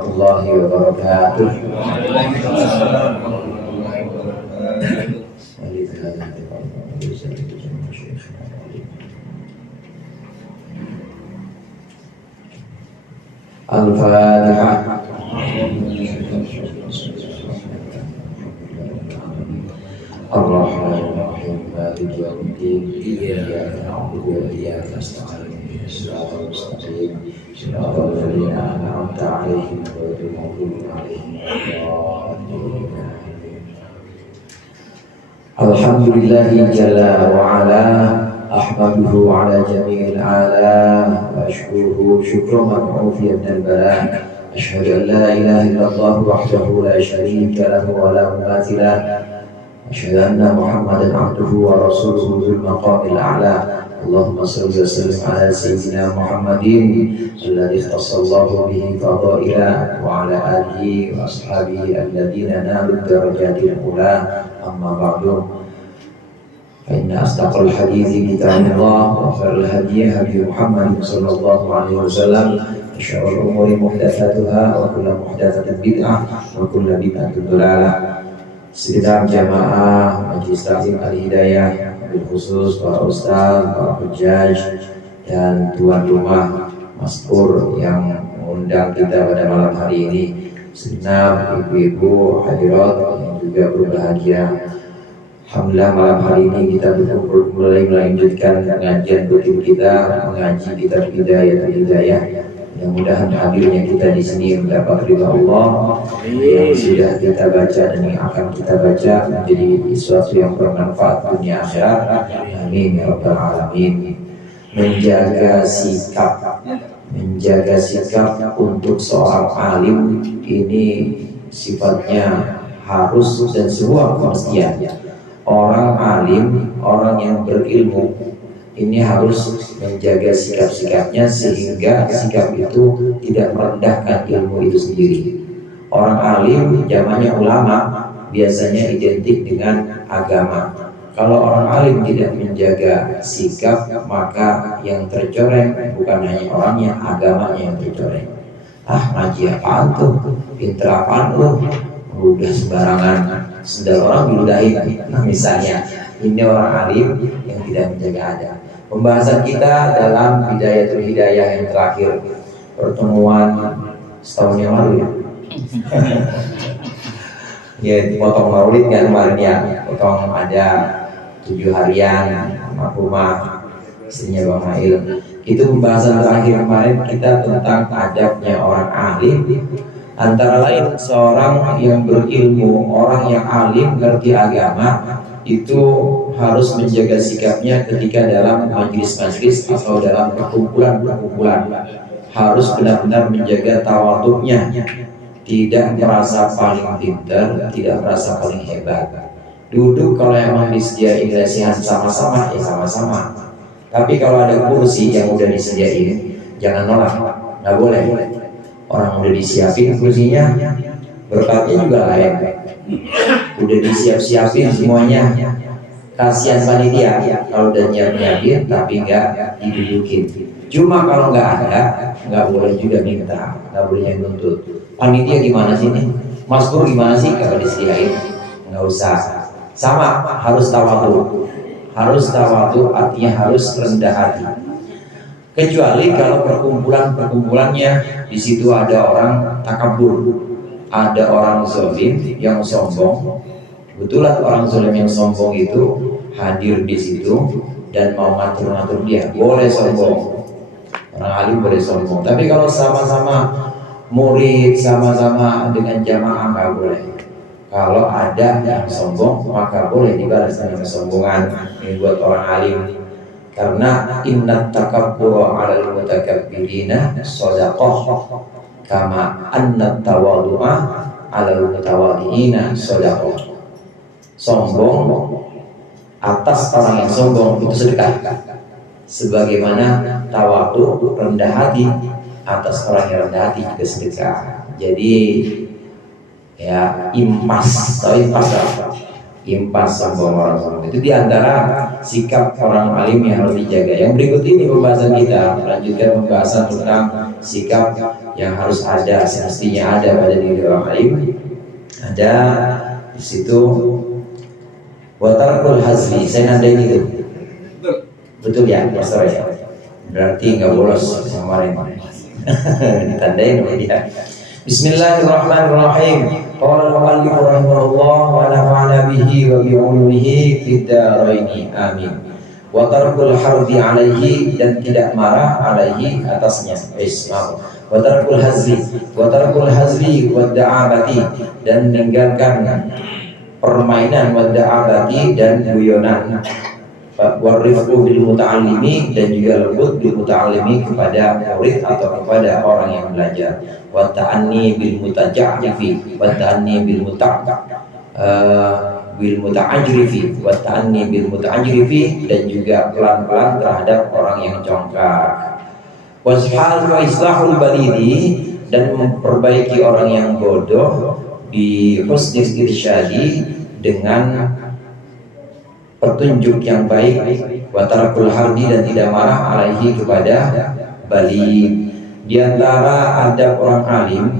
warahmatullahi wabarakatuh. Al-Fatihah. Ar-Rahmanir-Rahim. Maliki yaumiddin. Iyyaka na'budu wa iyyaka nasta'in. Ihdinas mustaqim. Shiratal ladzina an'amta 'alaihim ghairil maghdubi 'alaihim waladdallin. Alhamdulillahi jalla wa ala. Ahmaduhu ala jami'il ala wa ashkuruhu syukran ma'ufi abdal bala. Ashhadu an la ilaha illallah wahdahu la syarika lahu wa la mumathila. Ashhadu anna Muhammadan abduhu wa rasuluhu dzul maqamil a'la. Allahumma shalli wa sallim ala sayyidina Muhammadin alladzi ikhtassallahu bihi fadaila wa ala alihi wa ashabihi alladhina nalu darajatil ula. Amma ba'du. فإن أصدق الحديث كتاب الله وخير الهدي هدي محمد صلى الله عليه وسلم وشر الأمور محدثاتها وكل محدثة بدعة وكل بدعة ضلالة. Sidang jamaah Majelis Taklim Al-Hidayah, bil khusus para ustaz, para hujjaj dan tuan rumah Maskur yang mengundang kita pada malam hari ini, segenap ibu-ibu hadirat yang juga berbahagia. Alhamdulillah malam hari ini kita berkumpul mulai melanjutkan pengajian rutin kita, mengaji kitab Hidayah. Mudah-mudahan hadirnya kita di sini mendapat ridha Allah yang sudah kita baca dan yang akan kita baca menjadi sesuatu yang bermanfaat dunia akhirat. Amin ya rabbal alamin. Menjaga sikap untuk seorang alim ini sifatnya harus dan sebuah kemestian. Orang alim, orang yang berilmu ini harus menjaga sikap-sikapnya sehingga sikap itu tidak merendahkan ilmu itu sendiri. Orang alim, jamaknya ulama, biasanya identik dengan agama. Kalau orang alim tidak menjaga sikap, maka yang tercoreng bukan hanya orangnya, agamanya yang tercoreng. Ngaji apaan tuh? Pinter apaan tuh? Udah sembarangan, sendal orang diludahin. Nah misalnya, ini orang alim yang tidak menjaga adab. Pembahasan kita dalam Bidayatul Hidayah yang terakhir, pertemuan setahun yang lalu ya. Ya dipotong maulid kan kemarin ya, potong ada 7 harian rumah istrinya Bang Mail. Itu pembahasan terakhir kemarin kita tentang adabnya orang alim. Antara lain seorang yang berilmu, orang yang alim, ngerti agama, itu harus menjaga sikapnya ketika dalam majlis-majlis atau dalam perkumpulan-perkumpulan. Harus benar-benar menjaga tawaduknya, tidak merasa paling pintar, tidak merasa paling hebat. Duduk kalau emang disediain lesehan sama-sama, ya sama-sama. Tapi kalau ada kursi yang udah disediain, jangan nolak, nggak boleh. Orang udah disiapin kursinya, berkatnya juga lain. Udah disiap-siapin semuanya. Kasihan panitia kalau udah nyiapin tapi nggak didudukin. Cuma kalau nggak ada, nggak boleh juga minta, nggak boleh nuntut. Panitia gimana sih nih? Mas Pur gimana sih kalau disediain? Nggak usah. Sama, harus tawadu. Harus tawadu artinya harus rendah hati. Kecuali kalau perkumpulannya di situ ada orang takabur, ada orang zalim yang sombong. Kebetulan orang zalim yang sombong itu hadir di situ dan mau ngatur-ngatur dia, boleh sombong. Orang alim boleh sombong. Tapi kalau sama-sama murid, sama-sama dengan jamaah nggak boleh. Kalau ada yang sombong maka boleh dibalas dengan kesombongan. Ini buat orang alim. Karena inna takabbura 'alal mutakabbirina shadaqah kama anna tawadhu'a 'alal mutawadhi'ina shadaqah. Sombong atas orang yang sombong itu sedekah, sebagaimana tawadhu rendah hati atas orang yang rendah hati juga sedekah. Jadi ya impas, atau impas sombong orang sombong itu diantara sikap orang alim yang harus dijaga. Yang berikut ini pembahasan kita melanjutkan pembahasan tentang sikap yang harus ada, semestinya ada pada diri orang alim. Ada di situ watarkul hazli. Saya nandain itu. Betul ya, Mas Roy? Berarti nggak bolos kemarin. Ditandain oleh dia. Bismillahirrahmanirrahim. Qala al-mu'allif rahimahullah wa nafa'ana bihi wa bi 'ulumihi fid dharain. Amin. Wa tarkul hardi alaihi, dan tidak marah alaihi atasnya. Isma. Wa tarkul hazli wa da'abati, dan meninggalkan permainan wa da'abati dan guyonan. Warifqu bil muta'allimi, dan juga lembut bil muta'allimi kepada murid atau kepada orang yang belajar. Wa ta'anni bil mutaja'jifi, wa ta'anni bil muta'ajrifi, wa ta'anni bil muta'ajrifi, dan juga pelan-pelan terhadap orang yang congkak. Wa islahul balidi, dan memperbaiki orang yang bodoh bi husnil irsyadi, dengan petunjuk yang baik. Wa tarakul hardi, dan tidak marah alaihi kepada bali. Di antara adab orang alim,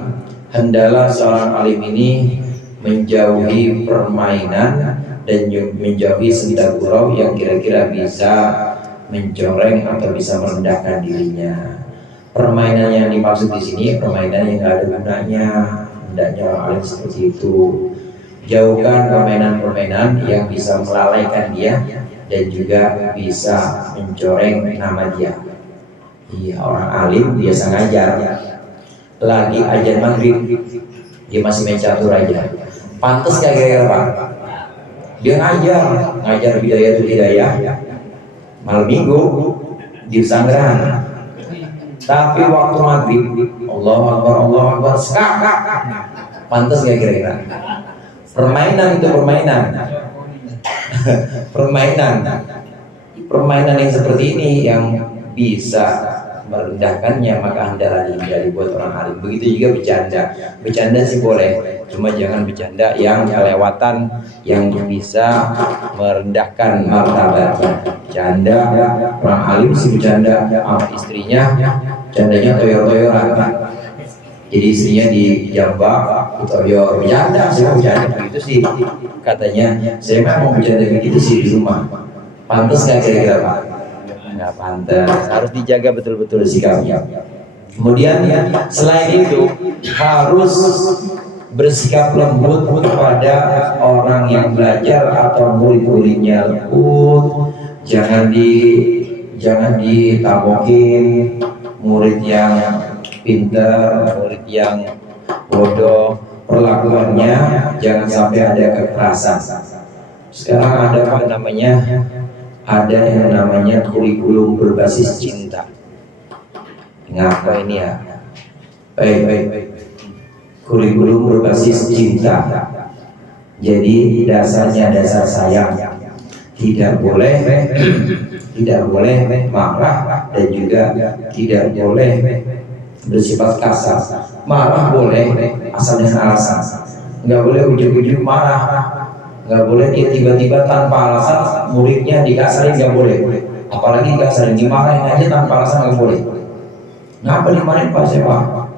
hendaklah seorang alim ini menjauhi permainan dan menjauhi senda gurau yang kira-kira bisa mencoreng atau bisa merendahkan dirinya. Permainan yang dimaksud di sini permainan yang tidak ada gunanya. Hendaknya orang alim seperti itu. Jauhkan permainan-permainan yang bisa melalaikan dia dan juga bisa mencoreng nama dia. Iya, orang alim biasa ngajar. Lagi ajar maghrib, dia masih main catur aja. Pantes gak kira-kira Pak? Dia ngajar hidayah malam minggu di pesantren. Tapi waktu maghrib, Allahu Akbar, skak. Pantes gak kira-kira? Permainan itu permainan yang seperti ini yang bisa merendahkannya, maka hendaklah dihindari buat orang alim. Begitu juga bercanda sih boleh, cuma jangan bercanda yang kelewatan, yang bisa merendahkan martabatnya. Bercanda orang alim sih bercanda sama istrinya, candanya toyor-toyoran. Jadi istrinya dijambak, toyor, bercanda, saya bercanda begitu sih. Katanya, saya memang mau bercanda begitu sih di rumah. Pantas gak kira-kira Pak? Nggak pantas, harus dijaga betul-betul sikapnya. Kemudian selain itu harus bersikap lembut kepada orang yang belajar atau murid-muridnya. Lembut, jangan ditabokin murid yang pintar, murid yang bodoh. Perlakuannya jangan sampai ada kekerasan. Sekarang ada apa namanya? Ada yang namanya kurikulum berbasis cinta. Ngapa ini ya? Baik. Kurikulum berbasis cinta. Jadi dasarnya dasar sayang. Tidak boleh marah, dan juga tidak boleh bersifat kasar. Marah boleh asal dengan alasan. Nggak boleh ujuk-ujuk marah. Nggak boleh dia tiba-tiba tanpa alasan muridnya dikasarin, nggak boleh. Apalagi dikasarin, dimarahin aja tanpa alasan nggak boleh. Ngapa dimarahin Pak? Siapa?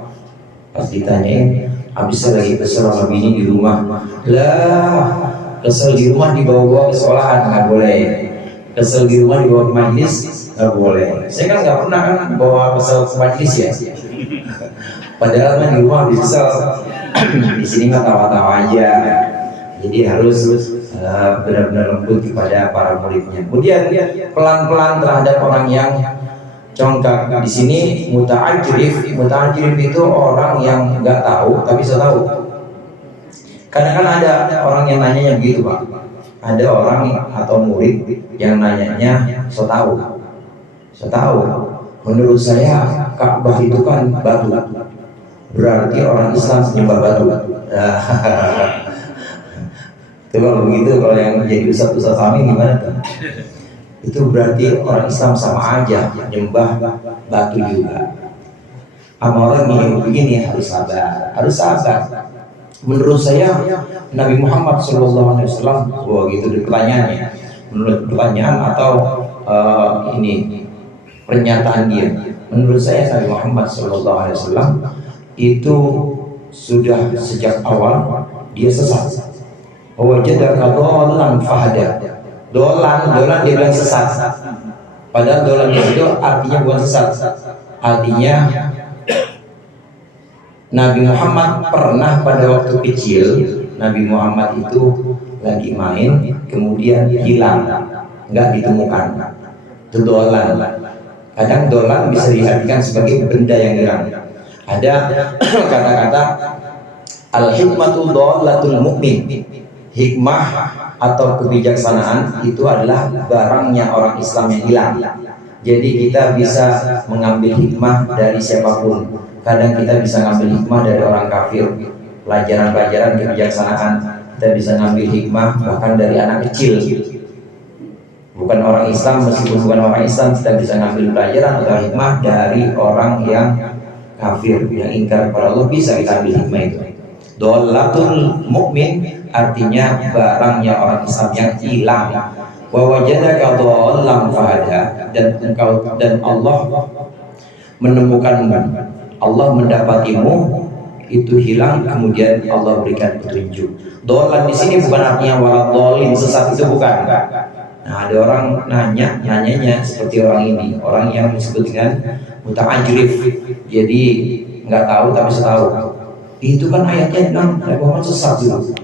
Pas ditanyain, habis lagi kesel sama bini di rumah. Lah, kesel di rumah dibawa ke sekolahan nggak boleh. Kesel di rumah dibawa ke majlis nggak boleh. Saya kan nggak pernah kan bawa kesel ke majlis ya. Padahal kan di rumah habis kesel. Di sini nggak tawa-tawa aja. Jadi harus benar-benar lembut kepada para muridnya. Kemudian pelan-pelan terhadap orang yang congkak. Di sini muta'ajrif itu orang yang nggak tahu tapi so tahu. Kadang ada orang yang nanyanya begitu Pak. Ada orang atau murid yang nanyanya so tahu. Menurut saya Ka'bah itu kan batu. Berarti orang Islam menyembah batu. Kalau begitu, kalau yang jadi ustaz-ustaz kami gimana tuh? Itu berarti orang Islam sama aja nyembah batu juga. Sama orang yang begini harus sabar. Menurut saya Nabi Muhammad SAW, gitu pertanyaannya. Menurut pertanyaan atau ini pernyataan dia. Menurut saya Nabi Muhammad SAW itu sudah sejak awal dia sesat. Wajadaka dhallan fahada. Dolan dia bilang sesat. Padahal dolan itu artinya bukan sesat. Artinya Nabi Muhammad pernah pada waktu kecil, Nabi Muhammad itu lagi main, kemudian hilang, nggak ditemukan. Itu dolan. Kadang dolan bisa diartikan sebagai benda yang hilang. Ada kata-kata al-hikmatu dhalatul mu'min. Hikmah atau kebijaksanaan itu adalah barangnya orang Islam yang hilang. Jadi kita bisa mengambil hikmah dari siapapun. Kadang kita bisa ngambil hikmah dari orang kafir, pelajaran-pelajaran kebijaksanaan. Kita bisa ngambil hikmah bahkan dari anak kecil. Bukan orang Islam, meskipun bukan orang Islam, kita bisa ngambil pelajaran atau hikmah dari orang yang kafir, yang ingkar kepada Allah, bisa kita ambil hikmah itu. Dhalatul mu'min artinya barangnya orang Islam yang hilang. Wa wajadaka dhallan fahada, dan Allah menemukanmu, Allah mendapatimu itu hilang, kemudian Allah berikan petunjuk. Dhallan di sini bukan artinya waladhdallin, sesat itu bukan. Nah, ada orang nanyanya seperti orang ini, orang yang disebut dengan muta'ajrif. Jadi nggak tahu tapi setahu. Itu kan ayatnya Nabi Muhammad sesat juga.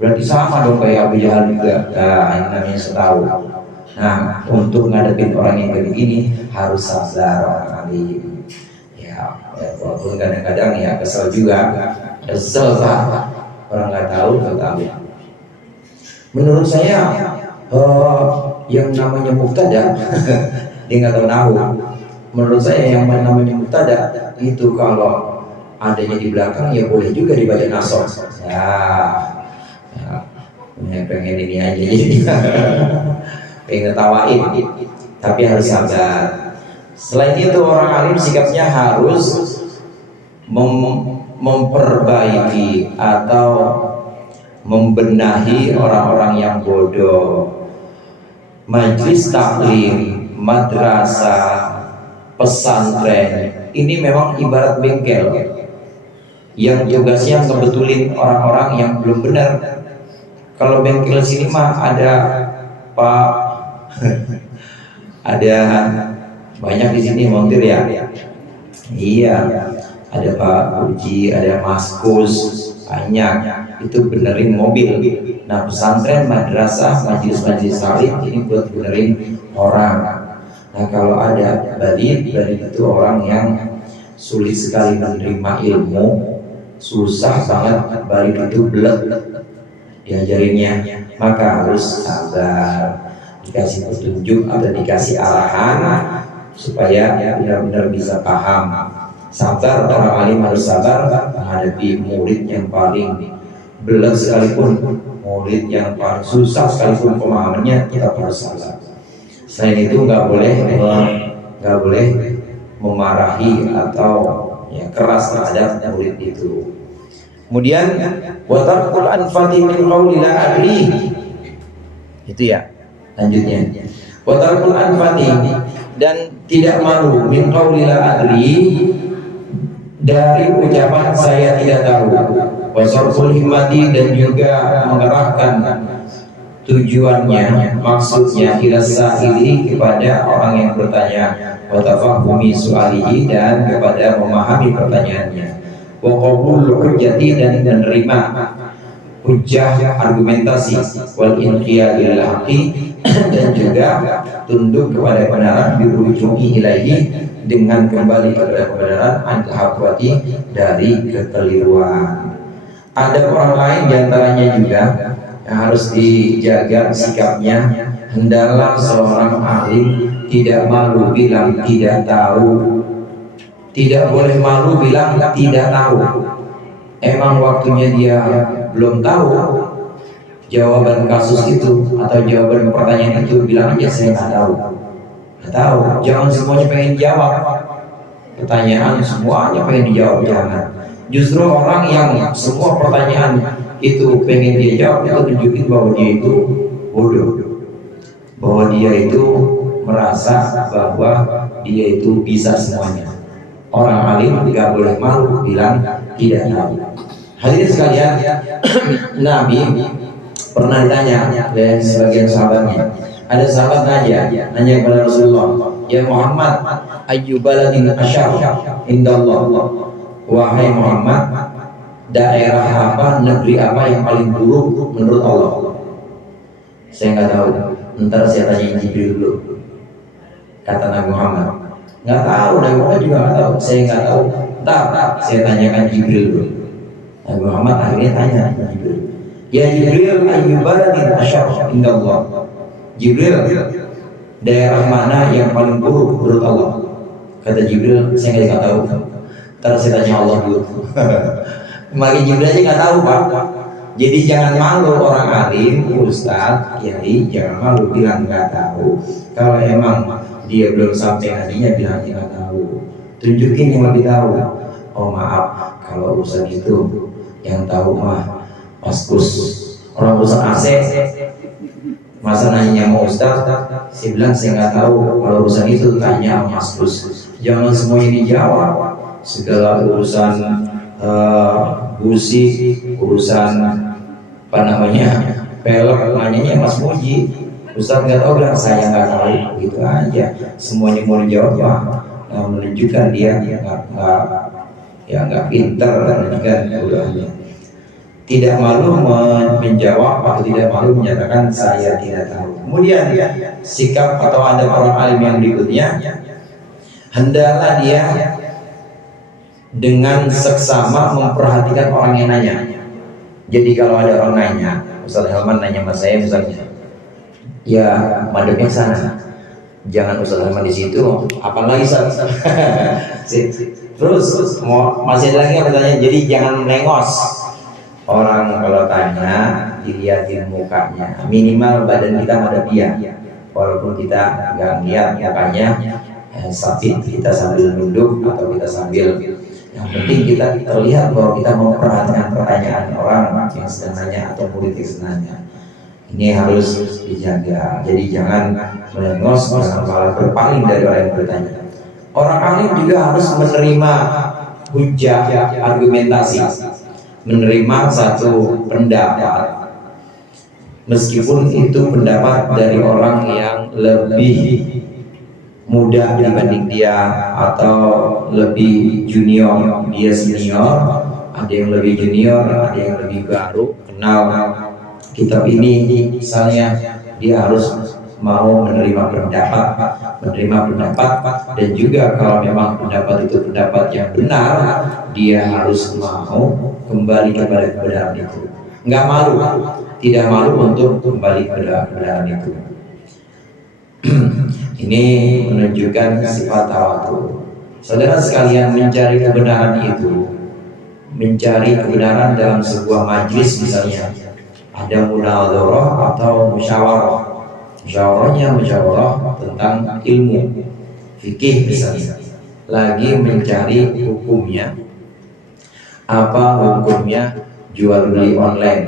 Berarti sama dong kayak Abu Jahal juga. Nah, ini namanya setahu. Nah, untuk ngadepin orang yang kayak begini harus sabar orang alim. Ya, walaupun kadang-kadang ya kesel juga. Kesel Pak. Orang nggak tahu. Menurut saya yang namanya mubtada dia nggak tahu nahu. Menurut saya yang namanya mubtada itu kalau adanya di belakang ya boleh juga dibaca nasab. Ya, pengen ini aja jadi pengen tawain, tapi harus sabar. Selain itu orang alim sikapnya harus memperbaiki atau membenahi orang-orang yang bodoh. Majelis taklim, madrasah, pesantren ini memang ibarat bengkel yang tugasnya ngebetulin orang-orang yang belum benar. Kalau bengkel sini mah ada Pak ada banyak di sini montir ya. Iya, ada Pak Uji, ada Mas Kus, banyak itu benerin mobil. Nah, pesantren, madrasah, majelis taklim ini buat benerin orang. Nah, kalau ada badit itu orang yang sulit sekali menerima ilmu, susah banget balik itu belek diajarinnya, maka harus sabar, dikasih petunjuk atau dikasih arahan supaya benar-benar bisa paham. Sabar, orang alim harus sabar menghadapi murid yang paling belak sekalipun, murid yang paling susah sekalipun pemahamannya, kita harus sabar. Selain itu nggak boleh memarahi atau ya, keras terhadap murid itu. Kemudian watarkul anfati min qawli la adri, itu ya lanjutnya. Watarkul anfati, dan tidak malu, min qawli la adri, dari ucapan saya tidak tahu. Wasarful himmati, dan juga mengerahkan tujuannya, maksudnya ila sa'ili, kepada orang yang bertanya, wa tafahumi su'alihi, dan kepada memahami pertanyaannya, wa qabul hujjati, dan menerima hujjah argumentasi, wal inqiyadil haqqi, dan juga tunduk kepada kebenaran, birujui ilaihi, dengan kembali kepada kebenaran, an-haqwati, dari kekeliruan. Ada orang lain diantaranya juga yang harus dijaga sikapnya. Hendaklah seorang alim tidak malu bilang tidak tahu. Tidak boleh malu bilang tidak tahu. Emang waktunya dia belum tahu jawaban kasus itu atau jawaban pertanyaan itu, bilang aja saya nggak tahu. Nggak tahu. Jangan semuanya pengen jawab pertanyaan, semuanya pengen dijawab, jangan. Justru orang yang semua pertanyaan itu pengen dia jawab, itu tunjukin bahwa dia itu bodoh, bahwa dia itu merasa bahwa dia itu bisa semuanya. Orang alim tidak boleh malu bilang tidak tahu. Hadirin sekalian, Nabi pernah ditanya oleh sebagian sahabatnya. Ada sahabat nanya kepada Rasulullah, ya Muhammad, ayyu baladin asyar indallah. Wahai Muhammad, daerah apa, negeri apa yang paling buruk menurut Allah? Saya nggak tahu. Ntar saya tanya Jibril dulu. Kata Nabi Muhammad, nggak tahu. Nabi Muhammad juga nggak tahu. Saya nggak tahu. Ntar saya tanyakan Jibril dulu. Nabi Muhammad akhirnya tanya Jibril, ya Jibril, ayyu baladin asyar indallah. Jibril, daerah mana yang paling buruk menurut Allah? Kata Jibril, saya nggak tahu. Ntar saya tanya Allah dulu. Maka Jibril aja nggak tahu, Pak. Jadi jangan malu orang alim, ustaz, kiai, jangan malu bilang nggak tahu. Kalau emang dia belum sampai hadinya, bilang dia nggak tahu. Tunjukin yang lebih tahu. Oh maaf, kalau urusan itu yang tahu mah Maskus. Orang urusan AC, masa nanya mau ustaz? Saya bilang saya nggak tahu. Kalau urusan itu tanya Maskus. Jangan semuanya dijawab. Segala urusan busi, urusan apa namanya pelek, nanyanya Mas Muji. Ustaz nggak tahu, bilang saya nggak tahu, gitu aja. Semuanya mau dijawab ya, menunjukkan dia nggak pintar, menunjukkan udahnya tidak malu menjawab atau tidak malu menyatakan saya tidak tahu. Kemudian sikap atau adab orang alim yang berikutnya, hendaklah dia dengan seksama memperhatikan orang yang nanya. Jadi kalau ada orang nanya, Ustaz Helman nanya sama saya misalnya, ya madepnya sana, jangan Ustaz Helman di situ, apalagi Ustaz. Terus masih ada lagi yang bertanya, jadi jangan melengos. Orang kalau tanya dilihatin mukanya, minimal badan kita madep dia, walaupun kita nggak lihat mukanya, sabit kita sambil duduk atau kita sambil, yang penting kita terlihat bahwa kita memperhatikan pertanyaan orang yang sedang nanya atau murid yang sedang nanya. Ini harus dijaga. Jadi jangan melengos, malah berpaling dari orang yang bertanya. Orang alim juga harus menerima hujah, argumentasi, menerima satu pendapat, meskipun itu pendapat dari orang yang lebih muda dibanding dia atau lebih junior, dia senior, ada yang lebih junior, ada yang lebih baru kenal kitab ini misalnya, dia harus mau menerima pendapat dan juga kalau memang pendapat itu pendapat yang benar, dia harus mau kembali kepada kebenaran itu. Nggak malu, tidak malu untuk kembali kepada kebenaran itu. Ini menunjukkan sifat tawadhu. Saudara sekalian, mencari kebenaran itu, mencari kebenaran dalam sebuah majlis misalnya, ada munadharah atau musyawarah. Musyawarah tentang ilmu fikih misalnya, lagi mencari hukumnya. Apa hukumnya jual beli online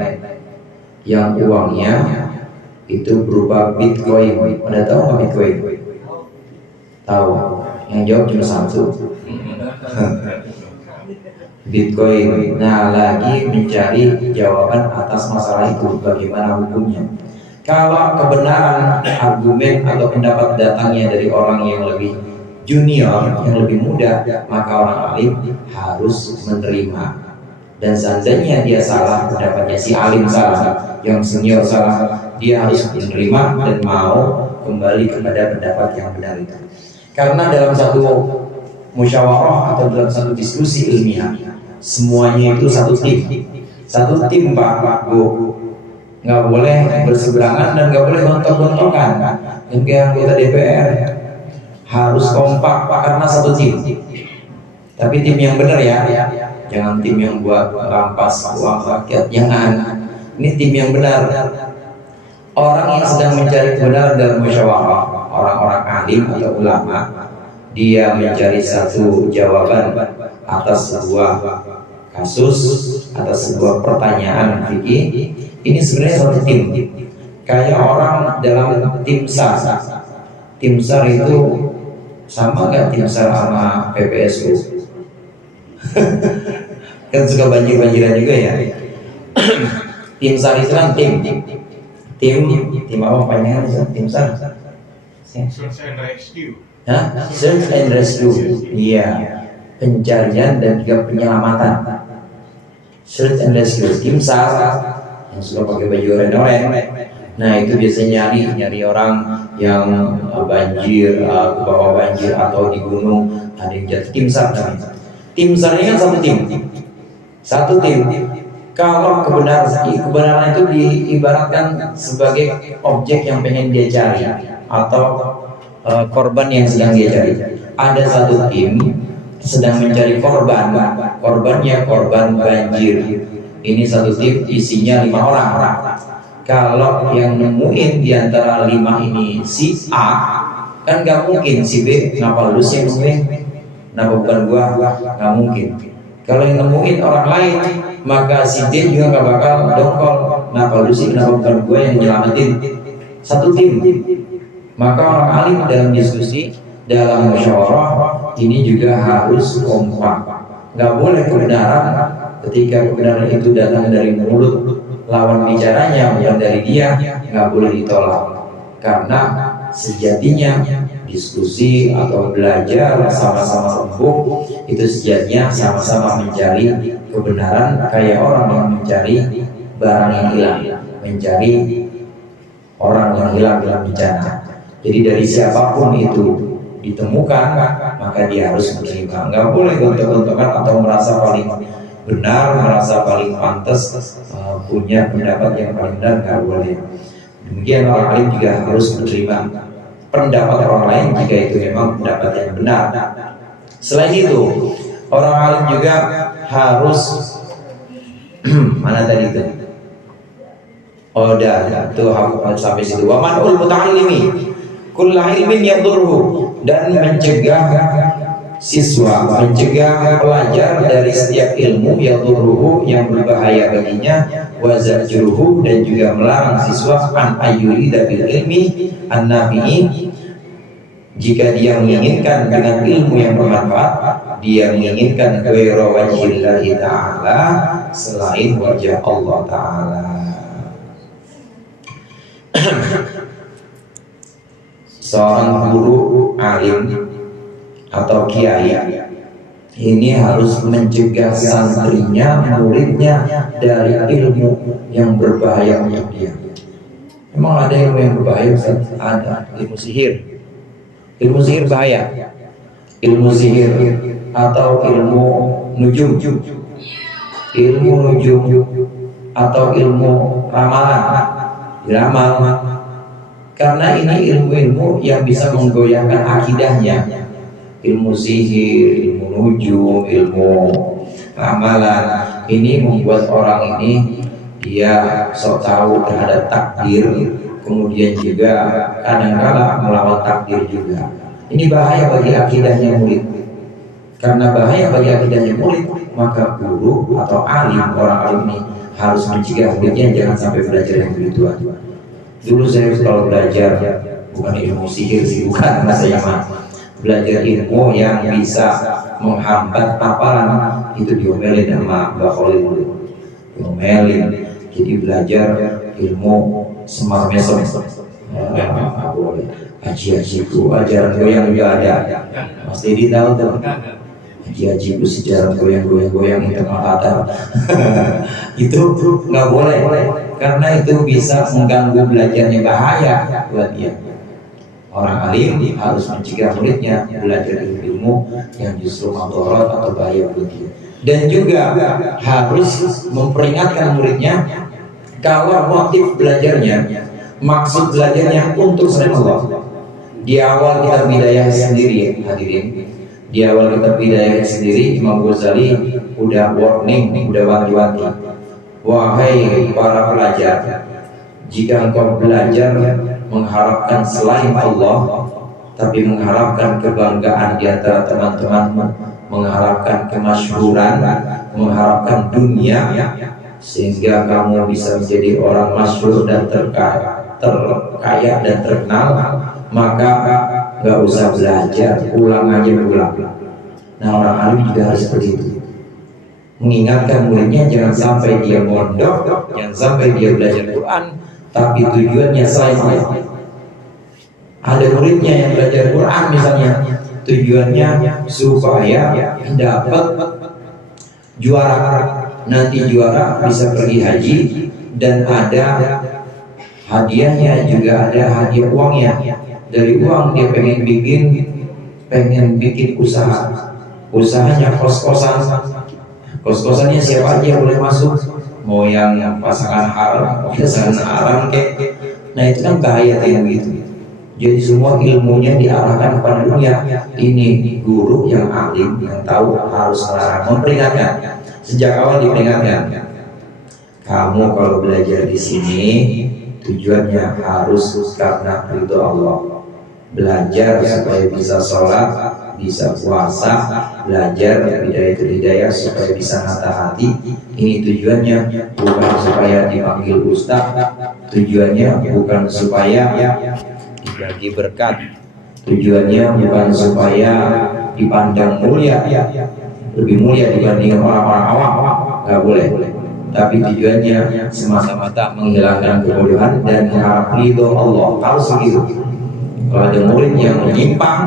yang uangnya itu berupa Bitcoin? Pada tahu nggak Bitcoin? Tahu? Yang jawab cuma satu. Bitcoin. Nah, lagi mencari jawaban atas masalah itu, bagaimana hukumnya. Kalau kebenaran argumen atau pendapat datangnya dari orang yang lebih junior, yang lebih muda, maka orang alim harus menerima. Dan seandainya dia salah, pendapatnya si alim salah, yang senior salah, dia harus menerima dan mau kembali kepada pendapat yang benar itu. Karena dalam satu musyawarah atau dalam satu diskusi ilmiah, semuanya itu satu tim Pak Bu. Nggak boleh berseberangan dan nggak boleh gontok-gontokan. Yang kayak anggota DPR harus kompak Pak, karena satu tim. Tapi tim yang benar ya, jangan tim yang buat merampas uang rakyat, jangan. Ini tim yang benar. Orang yang sedang mencari kebenaran dalam musyawarah, orang-orang alim atau ulama, dia mencari satu jawaban atas sebuah kasus, atas sebuah pertanyaan fikih. Ini sebenarnya satu tim. Kayak orang dalam tim SAR. Tim SAR itu sama nggak tim SAR sama PPSU? Kan suka banjir-banjiran juga ya. Tim SAR itu kan tim apa panjangnya? Tim SAR. Search and rescue. Hah? Search and rescue. Iya. Pencarian dan juga penyelamatan. Search and rescue. Tim SAR yang suka pakai baju oranye. Nah itu biasanya nyari orang yang banjir, ke bawah banjir atau di gunung ada yang jatuh. Tim SAR namanya. Tim SAR ini kan satu tim. Kalau kebenaran itu diibaratkan sebagai objek yang pengen dia cari atau korban yang sedang dia cari. Ada satu tim sedang mencari korbannya korban banjir. Ini satu tim isinya 5 orang. Kalau yang nemuin di antara 5 ini si A, kan nggak mungkin si B. Kenapa lu sih nemuin? Kenapa bukan gua? Nggak mungkin. Kalau yang nemuin orang lain, maka si D juga nggak bakal dongkol. Kenapa lu sih? Kenapa bukan gua yang nyelamatin? Satu tim. Maka orang alim dalam diskusi, dalam musyawarah ini juga harus kompak. Nggak boleh kebenaran ketika kebenaran itu datang dari mulut lawan bicaranya bukan dari dia, nggak boleh ditolak. Karena sejatinya diskusi atau belajar sama-sama empuk itu sejatinya sama-sama mencari kebenaran, kayak orang yang mencari barang yang hilang, mencari orang yang hilang dalam bencana. Jadi dari siapapun itu ditemukan, maka dia harus menerima. Nggak boleh gontok-gontokan atau merasa paling benar, merasa paling pantas, punya pendapat yang paling benar, nggak boleh. Demikian orang lain juga harus menerima pendapat orang lain jika itu memang pendapat yang benar. Selain itu, orang alim juga harus mana tadi itu? Oh, dah, tuh sampai situ. Wa man'ul muta'allimi kullu ilmin yadurruhu, dan mencegah siswa, mencegah pelajar dari setiap ilmu yadurruhu yang berbahaya baginya, wa zajruhu, dan juga melarang siswa an ayyurida bil ilmi an-nafi'i, jika dia menginginkan dengan ilmu yang bermanfaat, dia menginginkan ghairu wajhillahi ta'ala, selain wajah Allah ta'ala. Seorang guru alim atau kiai ini harus mencegah santrinya, muridnya dari ilmu yang berbahaya untuk dia. Memang ada ilmu yang berbahaya, ada ilmu sihir. Ilmu sihir bahaya. Ilmu sihir atau ilmu nujum, ilmu nujum atau ilmu ramal. Karena ini ilmu-ilmu yang bisa menggoyahkan akidahnya. Ilmu sihir, ilmu nujum, ilmu ramalan, ini membuat orang ini dia sok tahu terhadap takdir, kemudian juga kadang-kala melawan takdir juga. Ini bahaya bagi akidahnya murid. Karena bahaya bagi akidahnya murid, maka guru atau alim, orang alim ini harus mencegah muridnya jangan sampai belajar yang begituan. Dulu saya kalau belajar bukan ilmu sihir sih, bukan, saya mah belajar ilmu yang bisa menghambat hafalan, itu diomelin sama Mbak Khalil, diomelin. Jadi belajar ilmu semar mesem, boleh. Haji-hajiku ajaran goyang juga ada. Mas Dedi tahu tuh. Haji-hajiku sejarah goyang-goyang itu kata. Itu nggak boleh, karena itu bisa mengganggu belajarnya, bahaya buat dia. Orang alim harus mencegah muridnya belajar ilmu yang justru madharat atau bahaya buat dia. Dan juga harus memperingatkan muridnya kalau motif belajarnya, maksud belajarnya untuk selain Allah. Di awal kitab Bidayah sendiri, hadirin, di awal kitab Bidayah sendiri, Imam Ghazali udah warning, udah wanti-wanti. Wahai para pelajar, jika engkau belajar mengharapkan selain Allah, tapi mengharapkan kebanggaan di antara teman-teman, mengharapkan kemasyhuran, mengharapkan dunia, sehingga kamu bisa menjadi orang masyhur dan terkaya dan terkenal, maka nggak usah belajar, pulang aja pulang. Nah, orang alim juga harus seperti itu. mengingatkan muridnya jangan sampai dia mondok, jangan sampai dia belajar Quran, tapi tujuannya selain Allah. Ada muridnya yang belajar Quran misalnya, tujuannya supaya dapat juara, nanti juara bisa pergi haji dan ada hadiahnya, juga ada hadiah uangnya. Dari uang dia pengen bikin usaha, usahanya kos-kosannya siapa aja boleh masuk, mau yang pasangan haram, pasangan haram kek. Nah itu kan bahaya kayak gitu. Jadi semua ilmunya diarahkan kepada dunia. Ini guru yang alim, yang tahu harus melarang, memperingatkan. Sejak awal diperingatkan, kamu kalau belajar di sini tujuannya harus karena ridho Allah. Belajar supaya bisa sholat, bisa puasa, belajar hidayah supaya bisa hati-hati. Ini tujuannya bukan supaya dipanggil ustaz, tujuannya bukan supaya dibagi berkat, tujuannya bukan supaya dipandang mulia, lebih mulia dibandingkan orang-orang awam, nggak boleh. Tapi tujuannya semata-mata menghilangkan kebodohan dan mengharap ridho Allah. Harus begitu. Kalau ada murid yang menyimpang,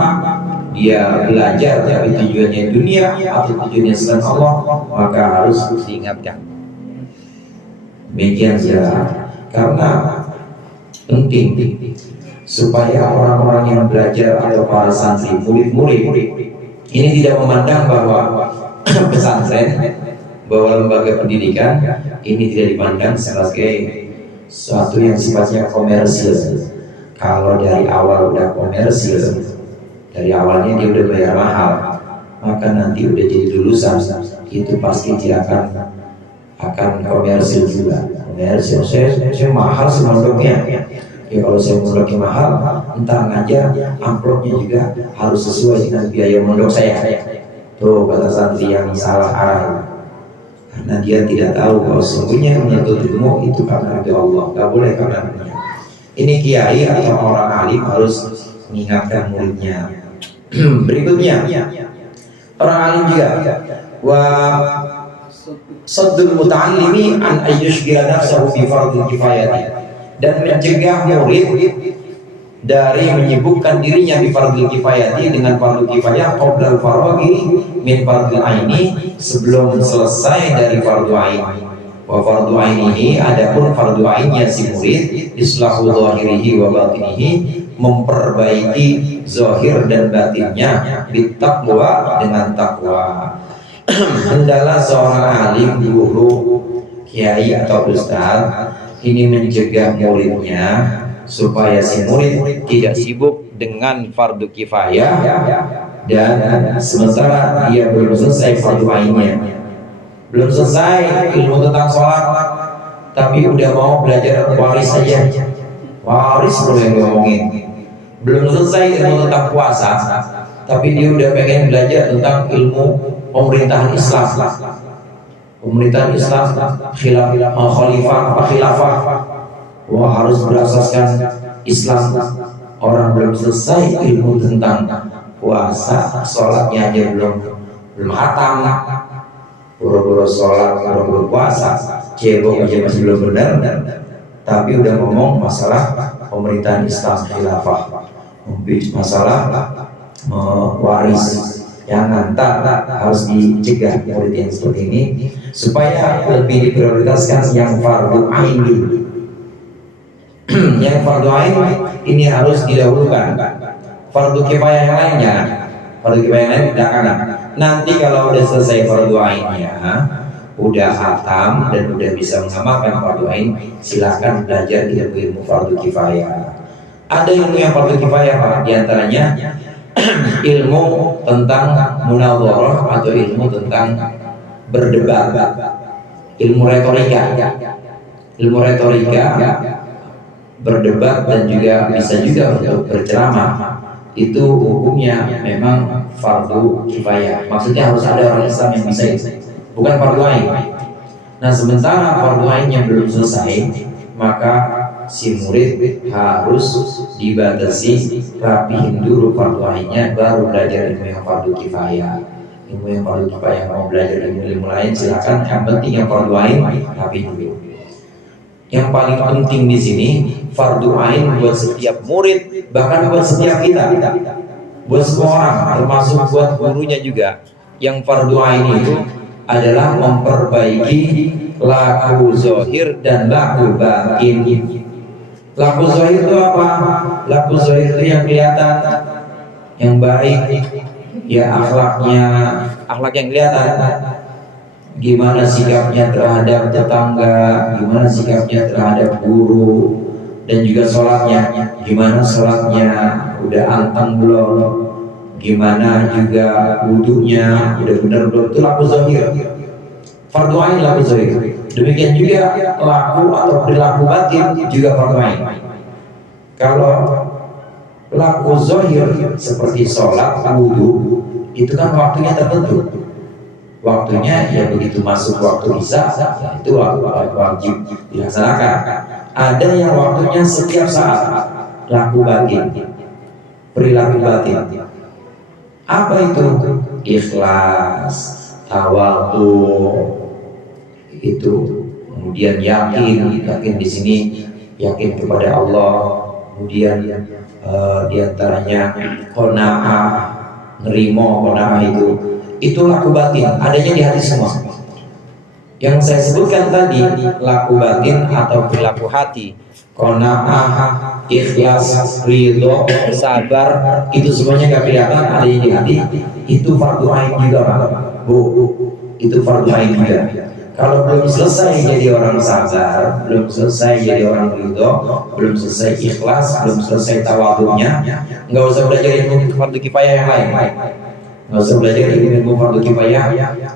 dia belajar tapi tujuannya dunia atau tujuannya selain Allah, maka harus diingatkan. Demikian saja, karena penting supaya orang-orang yang belajar atau para santri, murid-murid ini tidak memandang bahwa pesantren, bahwa lembaga pendidikan ini tidak dipandang sebagai sesuatu yang sifatnya komersil. Kalau dari awal udah komersil, dari awalnya dia udah bayar mahal, maka nanti udah jadi lulusan itu pasti dia akan komersil juga. Komersil, saya mahal sih mondoknya. Ya kalau saya mondoknya mahal, entar ngajar amplopnya juga harus sesuai dengan biaya mondok saya. Tuh kata santri yang salah arah, karena dia tidak tahu bahwa sungguhnya menuntut ilmu itu karena ridho Allah, nggak boleh karena dunia. Ini kiai atau orang alim harus mengingatkan muridnya. Berikutnya, orang alim juga wa saddul muta'allimi an ayyushghila nafsahu bi fardhi kifayati, dan mencegah murid dari menyibukkan dirinya bi fardhi kifayati dengan fardu kifayah qabla faraghi min fardhi aini, sebelum selesai dari fardu ain. Wa fardu ainihi, adapun fardu ainnya si murid, islahu zahirihi wa batinihi, memperbaiki zahir dan batinnya, bittaqwa, dengan takwa. Hendaklah seorang alim, guru, kiai atau ustaz ini mencegah muridnya supaya si murid tidak sibuk dengan fardu kifayah dan sementara dia belum selesai fardu ainnya. Belum selesai ilmu tentang sholat, tapi udah mau belajar waris saja. Waris belum yang ngomongin. Belum selesai ilmu tentang puasa, tapi dia udah pengen belajar tentang ilmu pemerintahan Islam. Pemerintahan Islam, khalifah, khilafah. Wah, harus berasaskan Islam. Orang belum selesai ilmu tentang puasa, sholatnya aja belum hatam. Buru-buru sholat, buru-buru puasa, cebok aja masih belum benar, tapi udah ngomong masalah pemerintahan Islam, khilafah, masalah waris. Yang nanti harus dicegah murid yang seperti ini supaya lebih diprioritaskan yang fardu ain dulu. Yang fardu ain ini harus didahulukan. Fardu kifayah yang lainnya, fardu kifayah yang lain belakangan. Nanti kalau udah selesai fardu ainnya, udah hatam dan udah bisa mengamalkan fardu ain, silakan belajar ilmu fardu kifayah. Ada ilmu yang fardu kifayah, Pak, diantaranya ilmu tentang munadharah atau ilmu tentang berdebat, ilmu retorika, berdebat dan juga bisa juga untuk berceramah. Itu hukumnya memang fardu kifayah. Maksudnya harus ada orang Islam yang bisa itu, bukan fardu ain. Nah, sementara fardu ain yang belum selesai, maka si murid harus dibatasi, rapihin dulu fardu ainnya, baru belajar ilmu yang fardu kifayah. ilmu yang fardu kifayah. Mau belajar ilmu lain silakan, yang penting yang fardu ain tapi dulu. Yang paling penting di sini fardu ain buat setiap murid, bahkan buat setiap kita, buat semua orang, termasuk buat gurunya juga. Yang fardu ain itu adalah memperbaiki laku zahir dan laku batin. Laku zahir itu apa? Laku zahir itu yang kelihatan, yang baik, ya akhlak yang kelihatan. Gimana sikapnya terhadap tetangga, gimana sikapnya terhadap guru, dan juga sholatnya, gimana sholatnya, udah anteng belum, gimana juga wudunya, udah benar belum, itu laku zahir. Fardu ain laku zahir. Demikian juga laku atau perilaku batin juga fardu ain. Kalau laku zahir seperti sholat, wudu, itu kan waktunya tertentu. Waktunya ya begitu masuk waktu isya, itu wajib dilaksanakan. Ada yang waktunya setiap saat, laku batin, perilaku batin. Apa itu? Ikhlas, tawadhu, itu. Kemudian yakin di sini yakin kepada Allah. Kemudian diantaranya qanaah, nerimo qanaah itu laku batin, adanya di hati semua. Yang saya sebutkan tadi laku batin atau perilaku hati, qanaah, ikhlas, ridho, sabar, itu semuanya gak kelihatan, adanya di hati. Itu fardu ain juga, Pak. Bu, itu fardu ain juga. Kalau belum selesai jadi orang sabar, belum selesai jadi orang ridho, belum selesai ikhlas, belum selesai tawadhunya, nggak usah belajar ilmu fardu kifayah yang lain. Nggak usah belajar ilmu fardu kifayah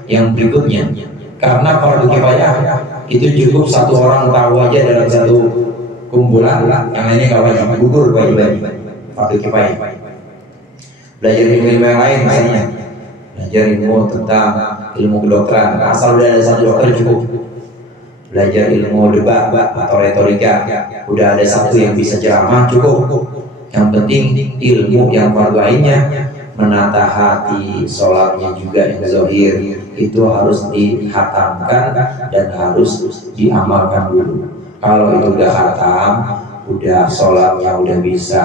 yang berikutnya, karena fardu kifayah itu cukup satu orang tahu aja dalam satu kumpulan, yang lainnya nggak wajib, gugur wajib fardu kifayah. Belajar ilmu yang lain misalnya, belajar ilmu tentang ilmu kedokteran, asal udah ada satu dokter cukup. Belajar ilmu debat atau retorika, udah ada satu yang bisa ceramah cukup. Yang penting ilmu yang fardu ainnya, menata hati, sholatnya juga yang zahir, itu harus dihatamkan dan harus diamalkan dulu. Kalau itu udah hatam, udah sholatnya udah bisa,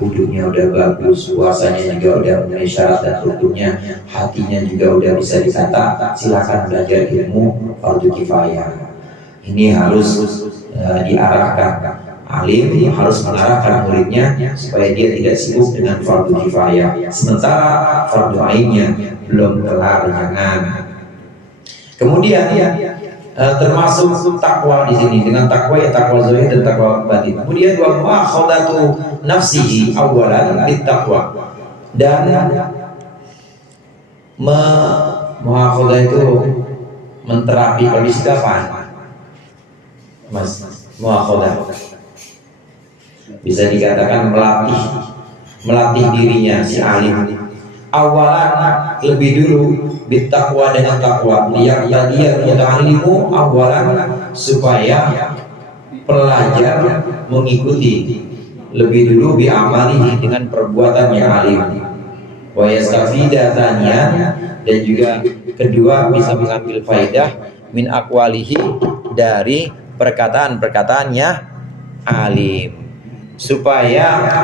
wudhunya udah bagus, puasanya juga udah memenuhi syarat dan rukunnya, hatinya juga udah bisa ditata, silakan belajar ilmu fardu kifayah. Ini harus diarahkan. Alim harus mengarahkan muridnya supaya dia tidak sibuk dengan fardu kifayah, sementara fardu ainnya belum kelar, jangan. Kemudian termasuk takwa di sini, dengan takwa ya takwa zahir dan takwa batin. Kemudian wa mu'akhadatu nafsihi awalan bittaqwa, dan mu'akhadah itu menterapi persiapan. Mas, mu'akhadah bisa dikatakan melatih dirinya si alim. Awalan lebih dulu bittaqwa, dengan takwa, yang tadi yang muta'allimu awalan, supaya pelajar mengikuti lebih dulu bi'amalihi, dengan perbuatannya alim. Wa yastafida taniyan, dan juga kedua bisa mengambil faedah min aqwalihi, dari perkataan-perkataannya alim, supaya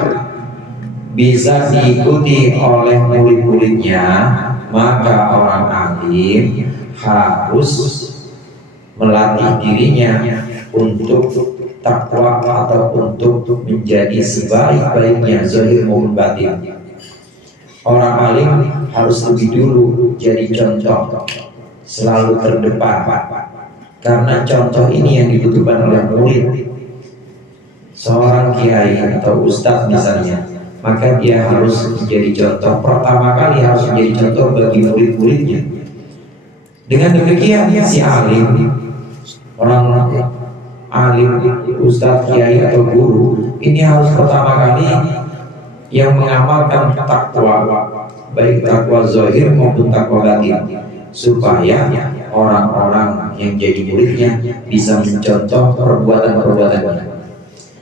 bisa diikuti oleh murid-muridnya. Maka orang alim harus melatih dirinya untuk takwa atau untuk menjadi sebaik-baiknya zahir maupun batin. Orang alim harus lebih dulu jadi contoh, selalu terdepan, karena contoh ini yang dibutuhkan oleh murid. Seorang kiai atau ustadz misalnya, maka dia harus menjadi contoh, pertama kali harus menjadi contoh bagi murid-muridnya. Dengan demikian si alim, orang alim, ustadz, kiai atau guru, ini harus pertama kali yang mengamalkan takwa, baik takwa zahir maupun takwa batin, supaya orang-orang yang jadi muridnya bisa mencontoh perbuatan-perbuatannya.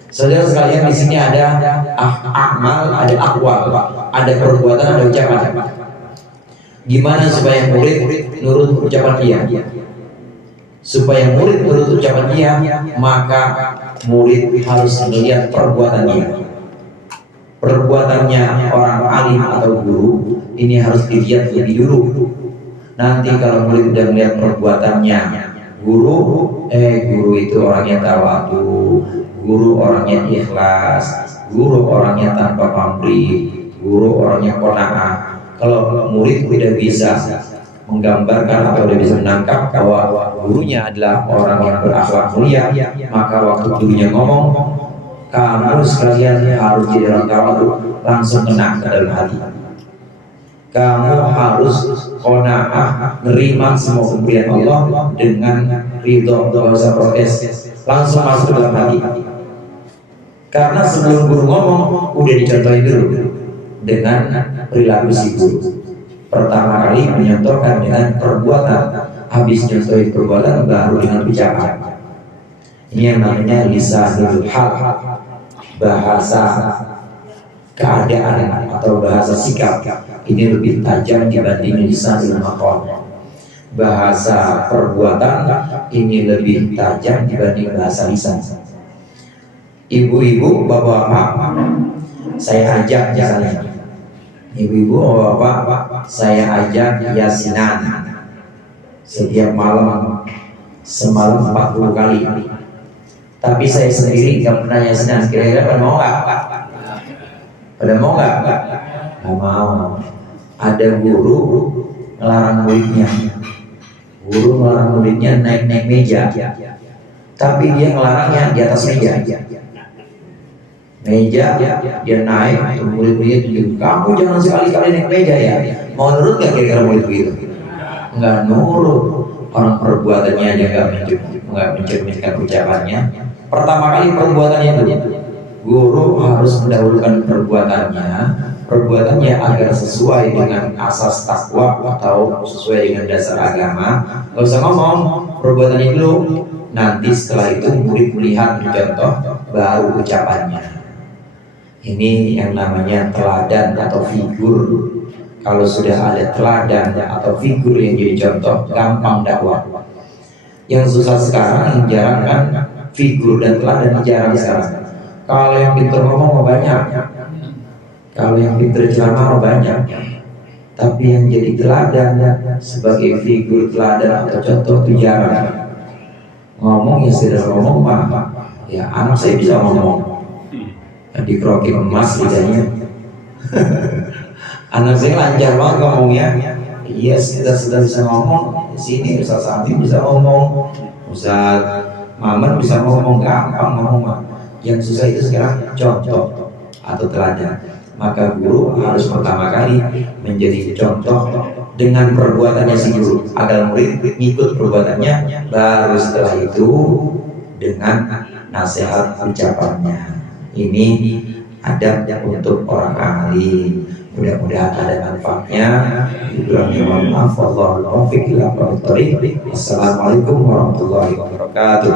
Saudara sekalian, di sini ada amal, ada aqwal, ada perbuatan, ada ucapan. Gimana supaya murid nurut ucapan dia? Supaya murid nurut ucapan dia, maka murid harus melihat perbuatannya. Perbuatannya orang alim atau guru ini harus dilihat lebih dulu. Nanti kalau murid sudah melihat perbuatannya guru itu orangnya tawadu, guru orangnya ikhlas, guru orangnya tanpa pamrih, guru orangnya qanaah. Kalau murid tidak bisa menggambarkan atau tidak bisa menangkap bahwa gurunya adalah orang yang berakhlak mulia, maka waktu gurunya ngomong, kamu sekalian harus jadi orang tawadu, langsung kena ke dalam hati. Kamu harus qanaah, nerima semua pemberian Allah dengan ridho, tidak usah protes, langsung masuk ke dalam hati. Karena sebelum guru ngomong, udah dicontohin dulu dengan perilaku si guru. Pertama kali menyontohkan dengan perbuatan, habis nyontohin perbuatan baru dengan ucapan. Ini yang namanya lisanul hal, bahasa keadaan atau bahasa sikap. Ini lebih tajam dibanding lisanul maqal. Bahasa perbuatan ini lebih tajam dibanding bahasa lisan. Ibu-ibu, bapak-bapak, saya ajak misalnya. Ibu-ibu, bapak-bapak, saya ajak yasinan setiap malam, semalam 40 kali. Tapi saya sendiri nggak pernah yasinan. Kira-kira pada mau nggak? Pada mau nggak? Nggak mau. Ada guru ngelarang muridnya. Guru ngelarang muridnya naik-naik meja, tapi dia ngelarangnya di atas meja. Dia naik, murid-muridnya tunjuk, kamu jangan sekali-kali naik meja ya. Mau nurut nggak kira-kira murid begitu? Nggak nurut. Orang perbuatannya aja nggak mencerminkan ucapannya. Pertama kali perbuatannya dulu. Guru harus mendahulukan perbuatannya agar sesuai dengan asas takwa atau sesuai dengan dasar agama. Gak usah ngomong, perbuatannya dulu. Nanti setelah itu murid melihat contoh, baru ucapannya. Ini yang namanya teladan atau figur. Kalau sudah ada teladan atau figur yang jadi contoh, gampang dakwah. Yang susah sekarang, yang jarang kan figur dan teladan jarang sekarang. Kalau yang pintar ngomong banyak, kalau yang pintar ceramah banyak, tapi yang jadi teladan sebagai figur teladan atau contoh itu jarang. Ngomong ya sudah ngomong mah, ya anak saya bisa ngomong, dikerokin emas lidahnya. Anak saya lancar banget ngomongnya. Iya, kita sudah bisa ngomong. Di sini Ustaz Sami bisa ngomong, Ustaz Maman bisa ngomong, gampang ngomong mah. Yang susah itu sekarang contoh atau teladan. Maka guru harus pertama kali menjadi contoh dengan perbuatannya si guru, agar murid ikut perbuatannya. Baru setelah itu dengan nasihat ucapannya. Ini adab untuk orang ahli. Mudah-mudahan ada manfaatnya. Wassalamualaikum warahmatullahi wabarakatuh.